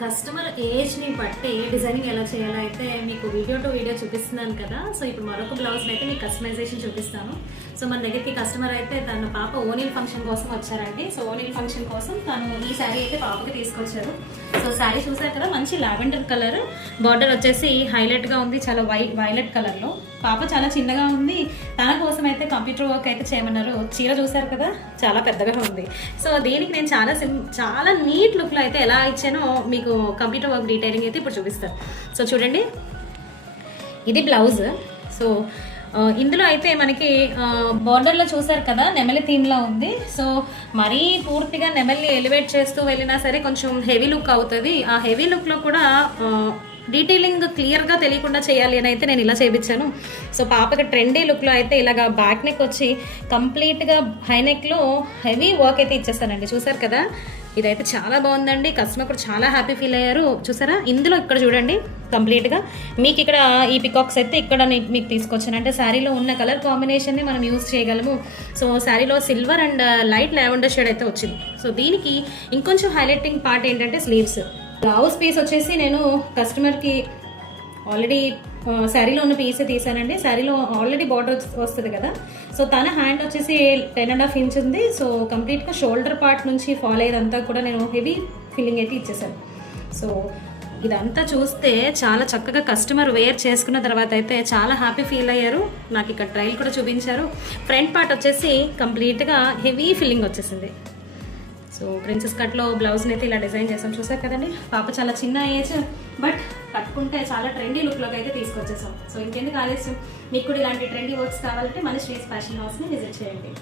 Customer ఏజ్ని బట్టి designing ఎలా చేయాలో అయితే మీకు వీడియో టు వీడియో చూపిస్తున్నాను కదా. సో ఇప్పుడు మరొక బ్లౌజ్ని అయితే మీకు కస్టమైజేషన్ చూపిస్తాను. సో మన దగ్గరికి కస్టమర్ అయితే తన పాప ఓనీల్ ఫంక్షన్ కోసం వచ్చారండి. సో ఓనీల్ ఫంక్షన్ కోసం తను ఈ శారీ అయితే పాపకి తీసుకొచ్చారు. సో శారీ చూసారు కదా, మంచి లావెండర్ కలర్, బార్డర్ వచ్చేసి హైలైట్గా ఉంది, చాలా వైలెట్ కలర్లో. పాప చాలా చిన్నగా ఉంది, తన కోసం అయితే కంప్యూటర్ వర్క్ అయితే చేయమన్నారు. చీర చూసారు కదా, చాలా పెద్దగా ఉంది. సో దీనికి నేను చాలా నీట్ లుక్లో అయితే ఎలా ఇచ్చానో మీకు కంప్యూటర్ వర్క్ డీటెయిలింగ్ అయితే ఇప్పుడు చూపిస్తాను. సో చూడండి, ఇది బ్లౌజ్. సో ఇందులో అయితే మనకి బార్డర్లో చూసారు కదా, నెమలి థీమ్లా ఉంది. సో మరీ పూర్తిగా నెమల్ని ఎలివేట్ చేస్తూ వెళ్ళినా సరే కొంచెం హెవీ లుక్ అవుతుంది. ఆ హెవీ లుక్లో కూడా డీటెయిలింగ్ క్లియర్గా తెలియకుండా చేయాలి అని అయితే నేను ఇలా చేయించాను. సో పాపకి ట్రెండీ లుక్లో అయితే ఇలాగా బ్యాక్ నెక్ వచ్చి కంప్లీట్గా హై నెక్లో హెవీ వర్క్ అయితే ఇచ్చేస్తానండి. చూసారు కదా, ఇదైతే చాలా బాగుందండి. కస్టమర్ కూడా చాలా హ్యాపీ ఫీల్ అయ్యారు. చూసారా, ఇందులో ఇక్కడ చూడండి కంప్లీట్గా మీకు ఇక్కడ ఈ పికాక్స్ అయితే ఇక్కడ మీకు తీసుకొచ్చాను. అంటే శారీలో ఉన్న కలర్ కాంబినేషన్ని మనం యూజ్ చేయగలము. సో శారీలో silver and light lavender shade అయితే వచ్చింది. సో దీనికి ఇంకొంచెం హైలైటింగ్ పార్ట్ ఏంటంటే స్లీవ్స్. బ్లౌజ్ పీస్ వచ్చేసి నేను కస్టమర్కి ఆల్రెడీ శారీలో ఉన్న పీసే తీసానండి. శారీలో ఆల్రెడీ బార్డర్ వస్తుంది కదా. సో తన హ్యాండ్ వచ్చేసి 10.5 ఇంచ్ ఉంది. సో కంప్లీట్గా షోల్డర్ పార్ట్ నుంచి ఫాల్ అయ్యేదంతా కూడా నేను హెవీ ఫిల్లింగ్ అయితే ఇచ్చేసాను. సో ఇదంతా చూస్తే చాలా చక్కగా కస్టమర్ వేర్ చేసుకున్న తర్వాత అయితే చాలా హ్యాపీ ఫీల్ అయ్యారు. నాకు ఇక్కడ ట్రైల్ కూడా చూపించారు. ఫ్రంట్ పార్ట్ వచ్చేసి కంప్లీట్గా హెవీ ఫిల్లింగ్ వచ్చేసింది. సో ప్రిన్సెస్ కట్లో బ్లౌజ్ని అయితే ఇలా డిజైన్ చేసాం. చూసారు కదండి, పాప చాలా చిన్న ఏజ్, బట్ కట్టుకుంటే చాలా ట్రెండీ లుక్లోకి అయితే తీసుకొచ్చేసాం. సో ఇంకెందుకు ఆలస్యం, మీకు కూడా ఇలాంటి ట్రెండీ వర్క్స్ కావాలంటే మన శ్రీస్ ఫ్యాషన్ హౌస్ని విజిట్ చేయండి.